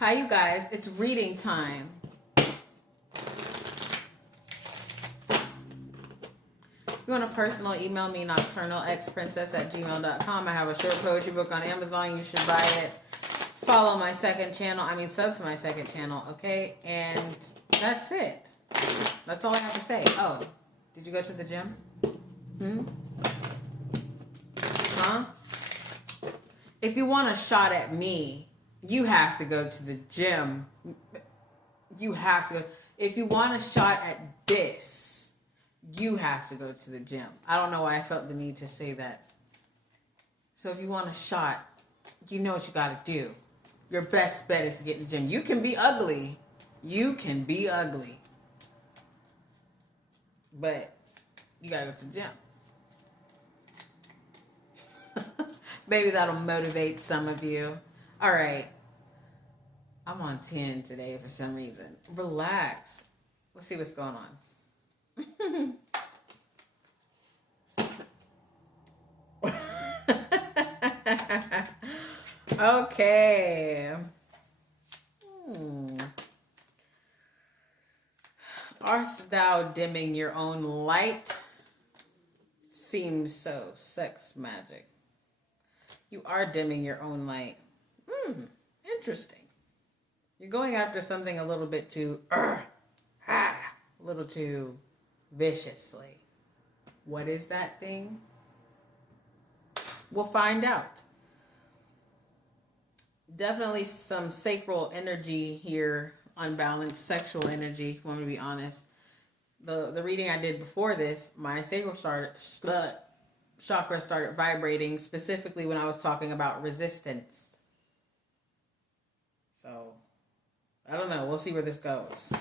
Hi, you guys. It's reading time. You want a personal, email me, nocturnalxprincess@gmail.com. I have a short poetry book on Amazon. You should buy it. Follow my second channel. Sub to my second channel, okay? And that's it. That's all I have to say. Oh, did you go to the gym? Huh? If you want a shot at me, you have to go to the gym. You have to. If you want a shot at this, you have to go to the gym. I don't know why I felt the need to say that. So if you want a shot, you know what you got to do. Your best bet is to get in the gym. You can be ugly. You can be ugly. But you got to go to the gym. Maybe that'll motivate some of you. All right. I'm on 10 today for some reason. Relax. Let's see what's going on. Okay. Art thou dimming your own light? Seems so sex magic. You are dimming your own light. Interesting. You're going after something a little bit too, a little too viciously. What is that thing? We'll find out. Definitely some sacral energy here, unbalanced sexual energy, if you want me to be honest. The reading I did before this, my sacral chakra started vibrating, specifically when I was talking about resistance. So, I don't know. We'll see where this goes.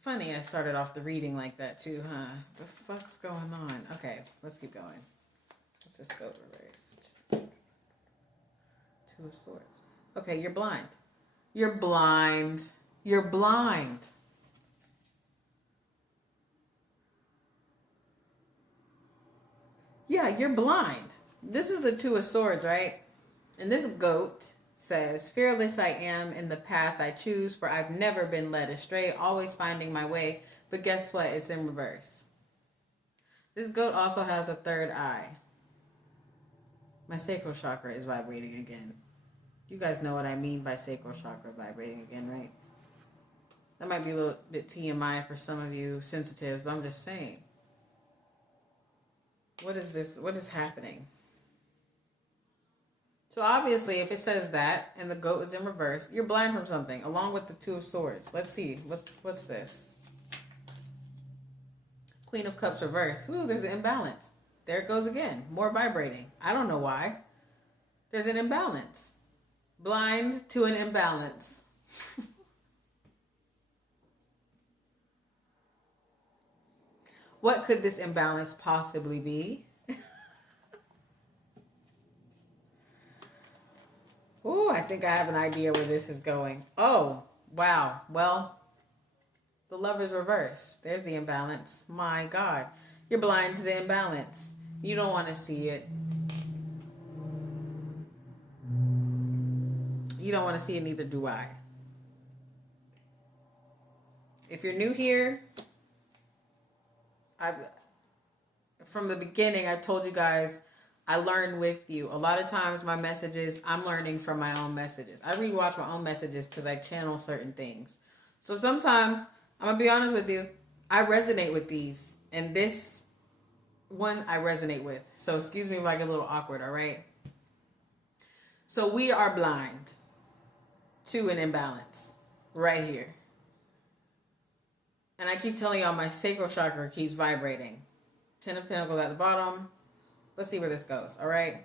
Funny, I started off the reading like that too, huh? The fuck's going on? Okay, let's keep going. Let's just go reversed. Two of Swords. Okay, you're blind. You're blind. You're blind. Yeah, you're blind. This is the Two of Swords, right? And this goat says, fearless I am in the path I choose, for I've never been led astray, always finding my way. But guess what? It's in reverse. This goat also has a third eye. My sacral chakra is vibrating again. You guys know what I mean by sacral chakra vibrating again, right? That might be a little bit TMI for some of you sensitives, but I'm just saying. What is this? What is happening? So obviously, if it says that and the goat is in reverse, you're blind from something, along with the Two of Swords. Let's see. What's this? Queen of Cups reverse. Ooh, there's an imbalance. There it goes again. More vibrating. I don't know why. There's an imbalance. Blind to an imbalance. What could this imbalance possibly be? Ooh, I think I have an idea where this is going. Oh, wow. Well, the Lover's reverse. There's the imbalance. My God. You're blind to the imbalance. You don't want to see it. You don't want to see it, neither do I. If you're new here, from the beginning, I've told you guys, I learn with you. A lot of times my messages, I'm learning from my own messages. I rewatch my own messages because I channel certain things. So sometimes, I'm going to be honest with you, I resonate with these. And this one I resonate with. So excuse me if I get a little awkward, all right? So we are blind to an imbalance right here. And I keep telling y'all my sacral chakra keeps vibrating. 10 of Pentacles at the bottom. Let's see where this goes, all right?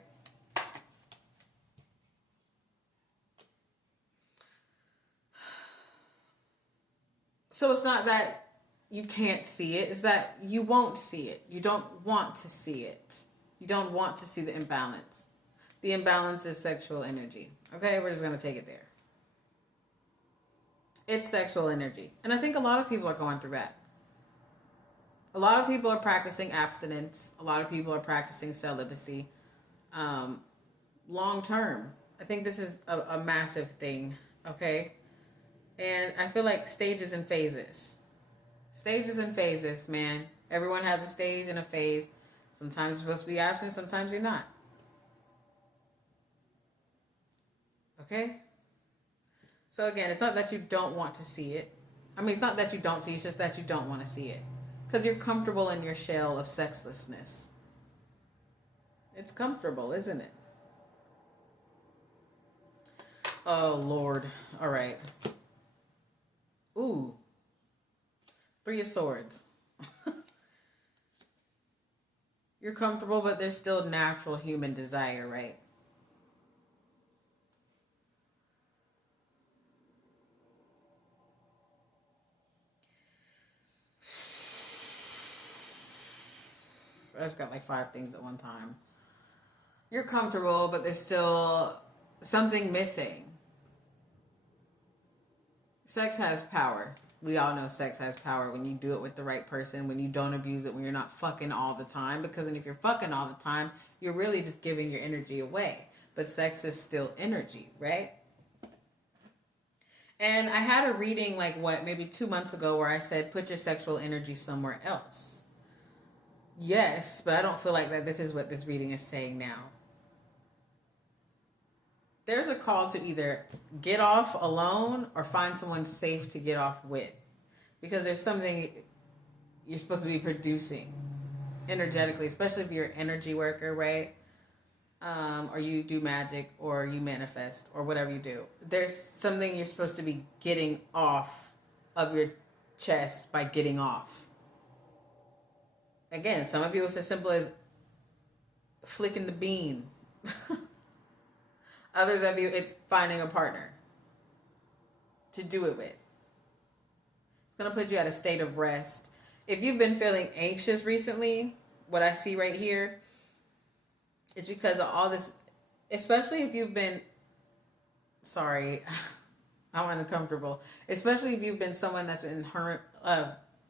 So it's not that you can't see it. It's that you won't see it. You don't want to see it. You don't want to see the imbalance. The imbalance is sexual energy. Okay, we're just going to take it there. It's sexual energy. And I think a lot of people are going through that. A lot of people are practicing abstinence. A lot of people are practicing celibacy. Long term. I think this is a massive thing, okay? And I feel like stages and phases. Stages and phases, man. Everyone has a stage and a phase. Sometimes you're supposed to be absent, sometimes you're not. Okay? So again, it's not that you don't want to see it. I mean, it's not that you don't see it, it's just that you don't want to see it. Because you're comfortable in your shell of sexlessness. It's comfortable, isn't it? Oh, Lord. All right. Ooh. 3 of Swords. You're comfortable, but there's still natural human desire, right? I just got like 5 things at one time. You're comfortable, but there's still something missing. Sex has power. We all know sex has power when you do it with the right person, when you don't abuse it, when you're not fucking all the time. Because then if you're fucking all the time, you're really just giving your energy away. But sex is still energy, right? And I had a reading maybe 2 months ago where I said, put your sexual energy somewhere else. Yes, but I don't feel like that this is what this reading is saying now. There's a call to either get off alone or find someone safe to get off with. Because there's something you're supposed to be producing energetically, especially if you're an energy worker, right? Or you do magic or you manifest or whatever you do. There's something you're supposed to be getting off of your chest by getting off. Again, some of you it's as simple as flicking the bean. Others of you, it's finding a partner to do it with. It's going to put you at a state of rest. If you've been feeling anxious recently, what I see right here is because of all this, especially if you've been, I'm uncomfortable. Especially if you've been someone that's been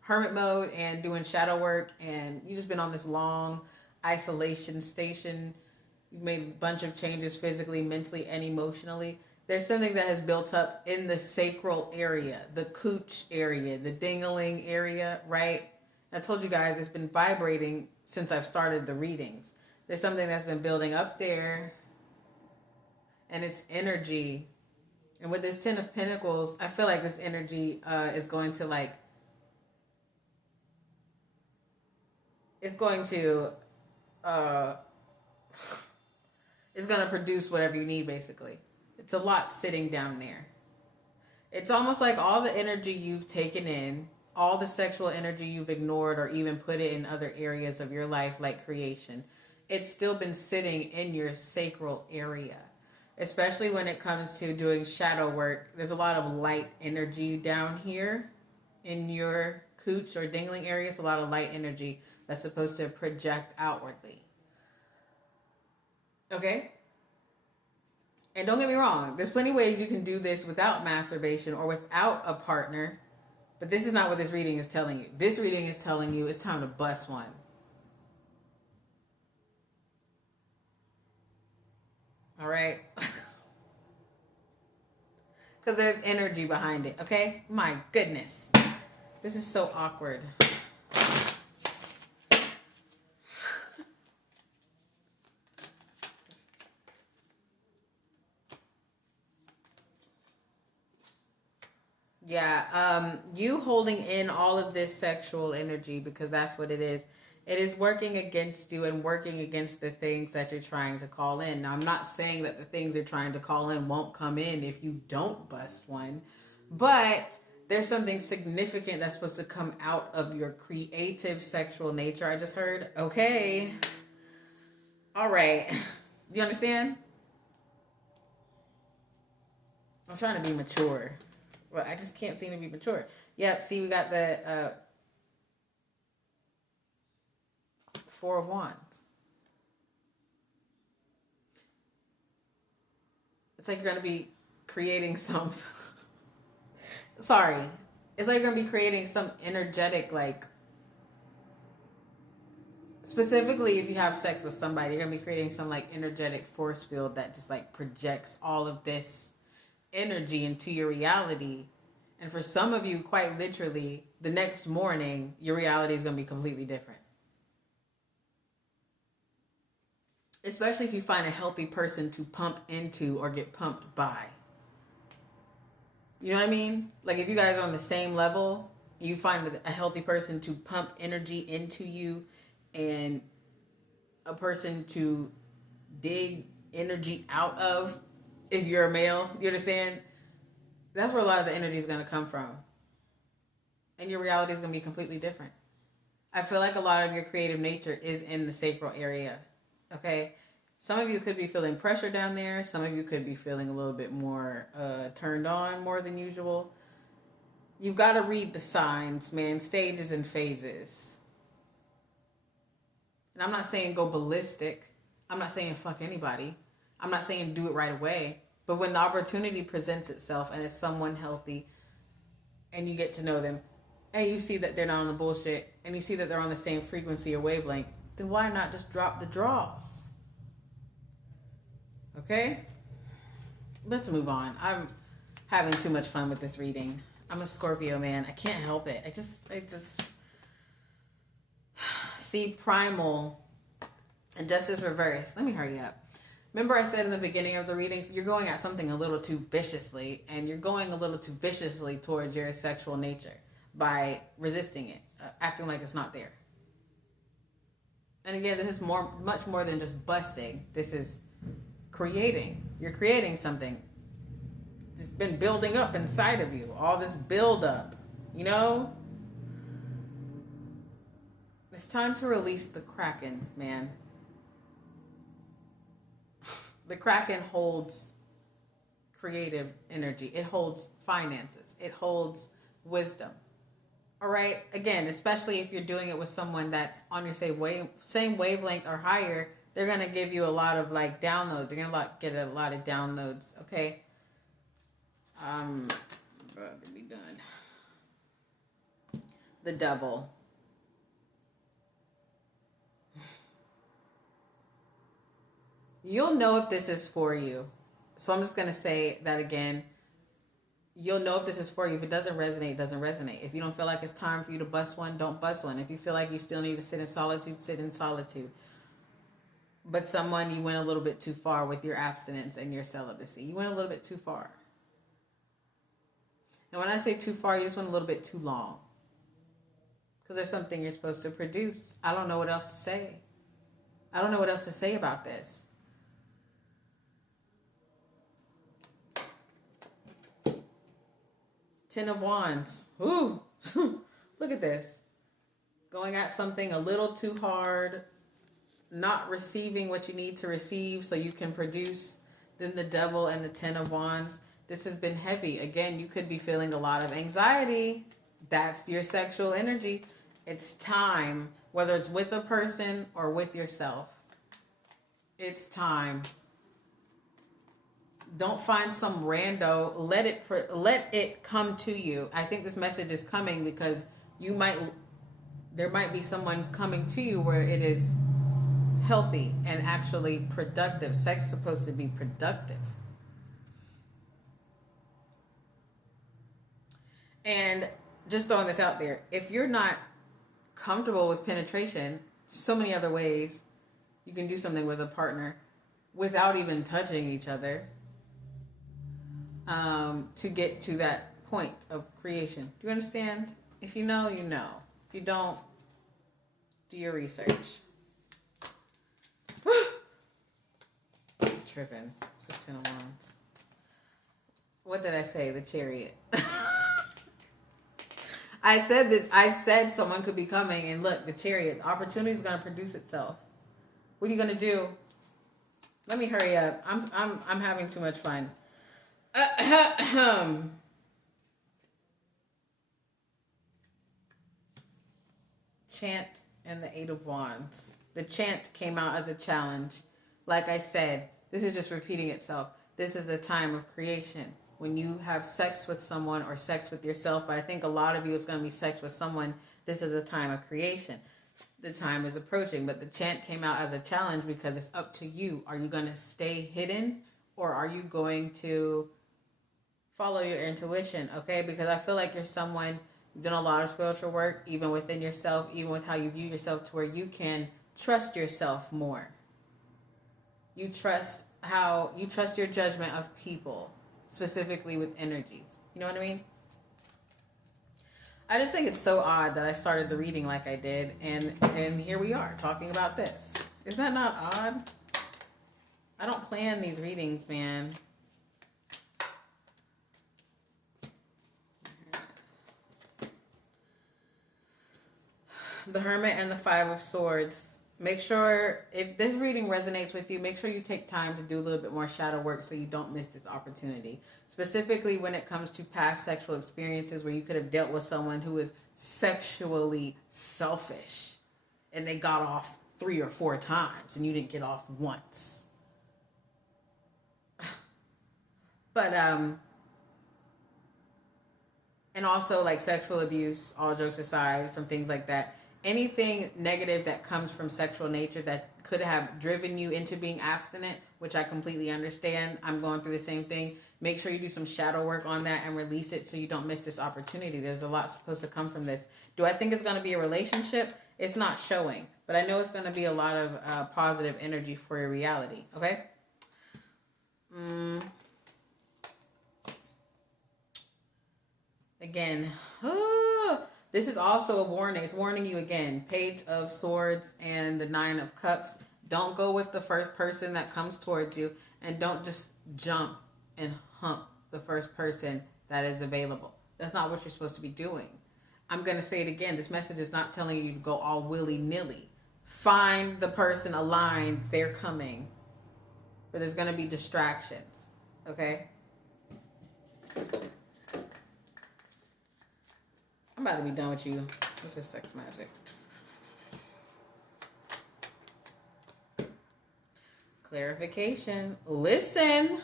hermit mode and doing shadow work and you've just been on this long isolation station. You've made a bunch of changes physically, mentally, and emotionally. There's something that has built up in the sacral area, the cooch area, the dingling area, right? I told you guys it's been vibrating since I've started the readings. There's something that's been building up there, and it's energy. And with this 10 of Pentacles, I feel like this energy is going to it's going to produce whatever you need, basically. It's a lot sitting down there. It's almost like all the energy you've taken in, all the sexual energy you've ignored or even put it in other areas of your life, like creation, it's still been sitting in your sacral area. Especially when it comes to doing shadow work, there's a lot of light energy down here in your cooch or dingling area. It's a lot of light energy that's supposed to project outwardly. Okay? And don't get me wrong, there's plenty of ways you can do this without masturbation or without a partner, but this is not what this reading is telling you. This reading is telling you it's time to bust one. All right? Because there's energy behind it, okay? My goodness. This is so awkward. Yeah, you holding in all of this sexual energy, because that's what it is. It is working against you and working against the things that you're trying to call in. Now, I'm not saying that the things you're trying to call in won't come in if you don't bust one, but there's something significant that's supposed to come out of your creative sexual nature. I just heard, okay. All right. You understand? I'm trying to be mature. Well, I just can't seem to be mature. Yep, see, we got the Four of Wands. It's like you're going to be creating some... Sorry. It's like you're going to be creating some energetic, Specifically, if you have sex with somebody, you're going to be creating some like energetic force field that just like projects all of this energy into your reality. And for some of you, quite literally, the next morning, your reality is going to be completely different. Especially if you find a healthy person to pump into or get pumped by. You know what I mean? Like if you guys are on the same level, you find a healthy person to pump energy into you and a person to dig energy out of, if you're a male, you understand? That's where a lot of the energy is going to come from. And your reality is going to be completely different. I feel like a lot of your creative nature is in the sacral area. Okay? Some of you could be feeling pressure down there. Some of you could be feeling a little bit more turned on more than usual. You've got to read the signs, man. Stages and phases. And I'm not saying go ballistic. I'm not saying fuck anybody. I'm not saying do it right away. But when the opportunity presents itself and it's someone healthy and you get to know them and you see that they're not on the bullshit and you see that they're on the same frequency or wavelength, then why not just drop the draws? Okay? Let's move on. I'm having too much fun with this reading. I'm a Scorpio, man. I can't help it. I just see primal and justice reverse. Let me hurry up. Remember I said in the beginning of the readings, you're going at something a little too viciously, and you're going a little too viciously towards your sexual nature by resisting it, acting like it's not there. And again, this is much more than just busting. This is creating. You're creating something. It's been building up inside of you. All this build up, you know? It's time to release the Kraken, man. The Kraken holds creative energy. It holds finances. It holds wisdom. All right? Again, especially if you're doing it with someone that's on your same wavelength or higher, they're going to give you a lot of like downloads. You're going to get a lot of downloads, okay? About to be done. The Devil. You'll know if this is for you. So I'm just going to say that again. You'll know if this is for you. If it doesn't resonate, it doesn't resonate. If you don't feel like it's time for you to bust one, don't bust one. If you feel like you still need to sit in solitude, sit in solitude. But someone, you went a little bit too far with your abstinence and your celibacy. You went a little bit too far. And when I say too far, you just went a little bit too long. Because there's something you're supposed to produce. I don't know what else to say. I don't know what else to say about this. Ten of Wands. Ooh. Look at this. Going at something a little too hard. Not receiving what you need to receive so you can produce. Then the Devil and the Ten of Wands. This has been heavy. Again, you could be feeling a lot of anxiety. That's your sexual energy. It's time, whether it's with a person or with yourself. It's time. Don't find some rando. Let it come to you. I think this message is coming because there might be someone coming to you where it is healthy and actually productive. Sex is supposed to be productive. And just throwing this out there, if you're not comfortable with penetration, so many other ways you can do something with a partner without even touching each other to get to that point of creation. Do you understand? If you know, you know. If you don't, do your research. Tripping. It's just 10 of Wands. What did I say? The Chariot. I said someone could be coming, and look, the Chariot. The opportunity is going to produce itself. What are you going to do? Let me hurry up. I'm having too much fun. Chant and the Eight of Wands. The chant came out as a challenge. Like I said, this is just repeating itself. This is a time of creation. When you have sex with someone or sex with yourself, but I think a lot of you is going to be sex with someone, this is a time of creation. the time is approaching. But the chant came out as a challenge because it's up to you. Are you going to stay hidden, or are you going to follow your intuition? Okay, because I feel like you're someone doing a lot of spiritual work, even within yourself, even with how you view yourself, to where you can trust yourself more. You trust your judgment of people, specifically with energies. You know what I mean? I just think it's so odd that I started the reading like I did, and here we are talking about this. Is that not odd? I don't plan these readings, man. The Hermit and the Five of Swords. Make sure, if this reading resonates with you, make sure you take time to do a little bit more shadow work so you don't miss this opportunity. Specifically when it comes to past sexual experiences where you could have dealt with someone who is sexually selfish and they got off 3 or 4 times and you didn't get off once. But, and also like sexual abuse, all jokes aside, from things like that. Anything negative that comes from sexual nature that could have driven you into being abstinent, which I completely understand. I'm going through the same thing. Make sure you do some shadow work on that and release it so you don't miss this opportunity. There's a lot supposed to come from this. Do I think it's going to be a relationship? It's not showing, but I know it's going to be a lot of positive energy for your reality. Okay? Again, this is also a warning. It's warning you again. Page of Swords and the Nine of Cups. Don't go with the first person that comes towards you, and don't just jump and hump the first person that is available. That's not what you're supposed to be doing. I'm going to say it again. This message is not telling you to go all willy-nilly. Find the person aligned. They're coming. But there's going to be distractions. Okay? I'm about to be done with you. This is sex magic. Clarification. Listen.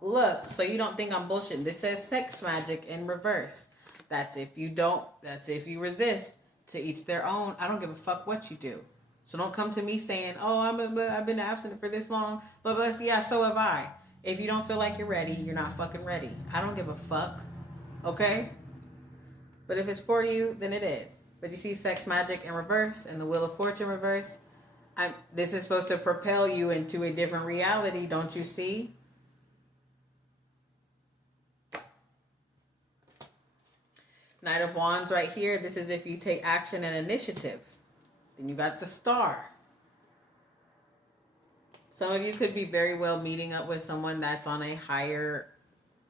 Look, so you don't think I'm bullshitting. This says sex magic in reverse. That's if you don't. That's if you resist. To each their own. I don't give a fuck what you do. So don't come to me saying, oh, I've been absent for this long. But yeah, so have I. If you don't feel like you're ready, you're not fucking ready. I don't give a fuck. Okay? But if it's for you, then it is. But you see sex magic in reverse and the Wheel of Fortune reverse. This is supposed to propel you into a different reality, don't you see? Knight of Wands right here. This is if you take action and initiative. Then you got the Star. Some of you could be very well meeting up with someone that's on a higher...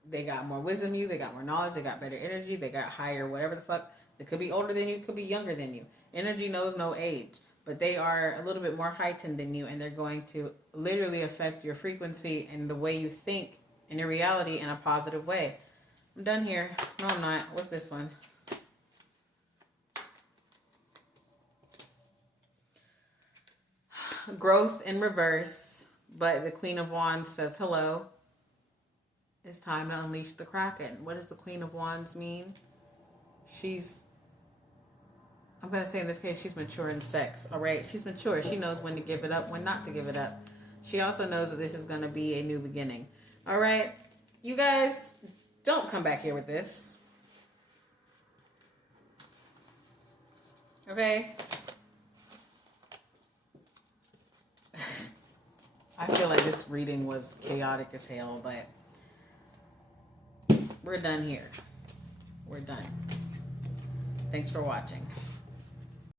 They got more wisdom than you. They got more knowledge. They got better energy. They got higher whatever the fuck. They could be older than you. Could be younger than you. Energy knows no age. But they are a little bit more heightened than you. And they're going to literally affect your frequency and the way you think in your reality in a positive way. I'm done here. No, I'm not. What's this one? Growth in reverse. But the Queen of Wands says hello. It's time to unleash the Kraken. What does the Queen of Wands mean? I'm going to say in this case, she's mature in sex. All right? She's mature. She knows when to give it up, when not to give it up. She also knows that this is going to be a new beginning. All right? You guys, don't come back here with this. Okay? I feel like this reading was chaotic as hell, but... We're done here. We're done. Thanks for watching.